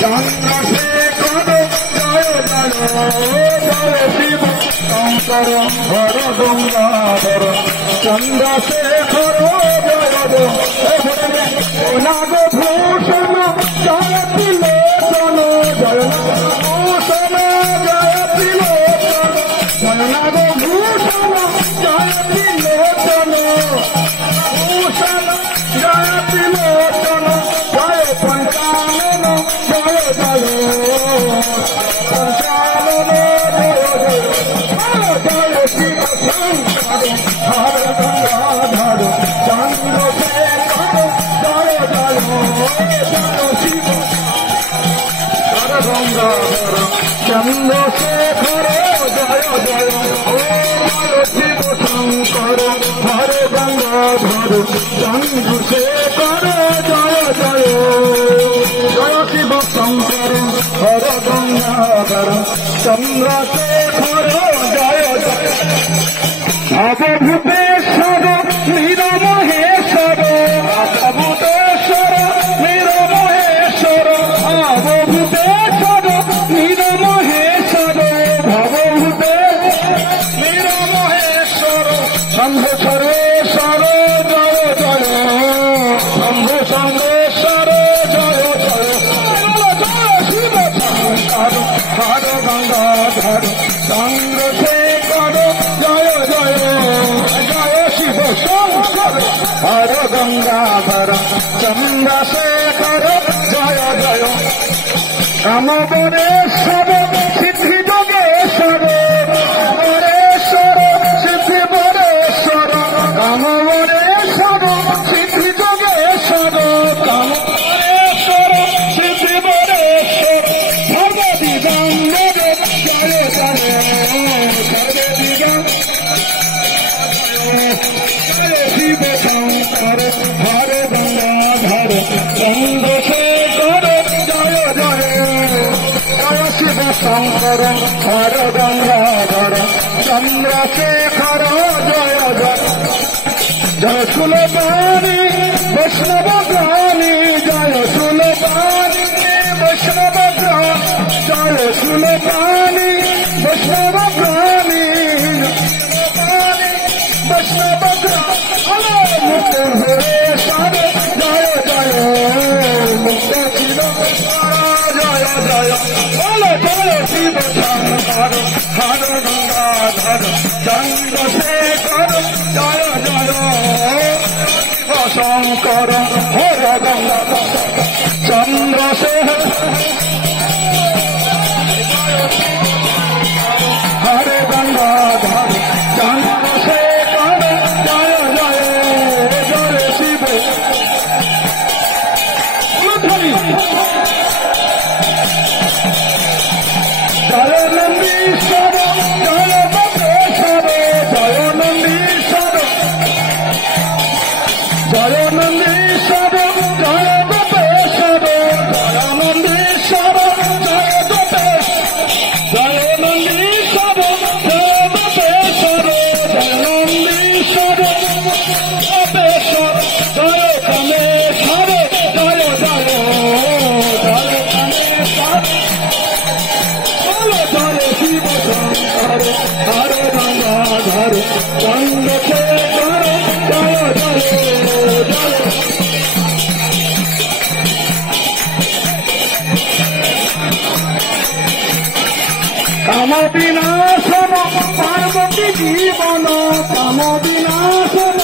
चंद्रशेखर जय जय जय शिव शंकर हर गंगाधर चंद्रशेखर जय जय नागभूषण जय त्रिलोचन जय नागभूषण जय त्रिलोचन जय नागभूषण जय त्रिलोचन भूषण जय त्रिलोचन जय पंचानन जय जय पंचानन जय जय शिव शंकर हर गंगाधर चंद्रशेखर जय जय जय शिव हर गंगाधर चंद्रशेखर जय जय जय शिव शंकर हर गंगाधर चंद्रशेखर जय जय जय शिव शंकर हर गंगाधर चंद्रशेखर जय जय भवभूतेश्वर निरमहेश्वर भवभूतेश्वर निरमहेश्वर भवभूतेश्वर निरमहेश्वर भवभूते निरमहेश्वर शंभु सर्वेश्वर जय जय शंभु सर्वेश्वर जय जय जय शिव शंकर हर गंगाधर चंद्रशेखर जय जय जय शिव शंकर हर गंगाधर चंद्रशेखर जय जय कामवरेश्वर सिद्धि योगेश्वर वरेश्वर सिद्धि वरेश्वर कामवरेश्वर सिद्धि योगेश्वर कामवरेश्वर सिद्धि वरेश्वर सर्वदिगंग जय जय सर्वदिगंग जय शिव शंकर हर गंगाधर चंद्रशेखर जय जय जय शिव शंकर हर गंगाधर चंद्रशेखर जय जय जय सुलभानी वैष्णव ज्ञानी जय सुलभानी वैष्णव ज्ञानी जय सुलभानी वैष्णव ज्ञानी वैष्णव ज्ञानी मुक्त हरेश्वर जय जय मुक्त शिवेश्वर जय जय बोलो जय शिव शंकर हर गंगाधर चंद्रशेखर जय जय शिव शंकर हर गंगाधर चंद्रशेखर हर गंगाधर चंद्रशेखर जय जय जय शिव जय नंदीश्वर जय बटेश्वर जय नंदीश्वर जय नंदीश्वर जय बटेश्वर जय नंदीश्वर जय बटेश्वर जय नंदीश्वर जय बटेश्वर जय नंदीश्वर बटेश्वर जय कमेश्वर जय जय जय कमेश्वर जय शिव शंकर हर गंगाधर चंद्रशेखर जय जय जय काम विनाशन पार्वती जीवन काम विनाशन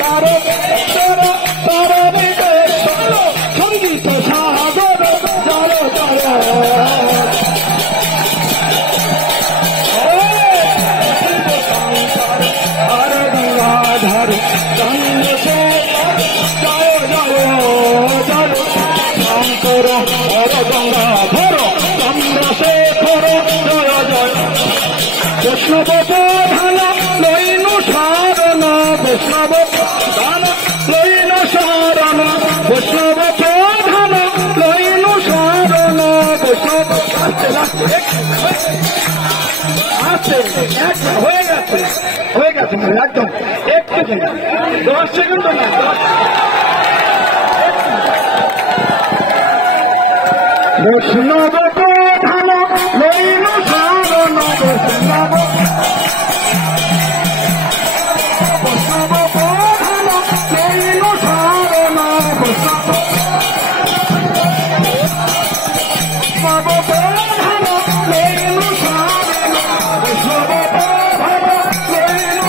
তার সঙ্গীত সাগর জল হর গঙ্গাধর চন্দ্রশেখর জয় জয় শঙ্কর হর গঙ্গাধর চন্দ্রশেখর জয় জয় বৈষ্ণব প্রধান লইনু সারণ বৈষ্ণব প্রধান লইনু সারণ বৈষ্ণব প্রধান লইনু সারণ বৈষ্ণব আছে হয়ে গেছে একদম একটু 10 সেকেন্ড না বৈষ্ণব প্রধান লইনু সারণ বৈষ্ণব প্রধান লইনু সারণ বৈষ্ণব প্রধান লইনু সারণ বৈষ্ণব প্রধান লইনু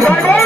Hare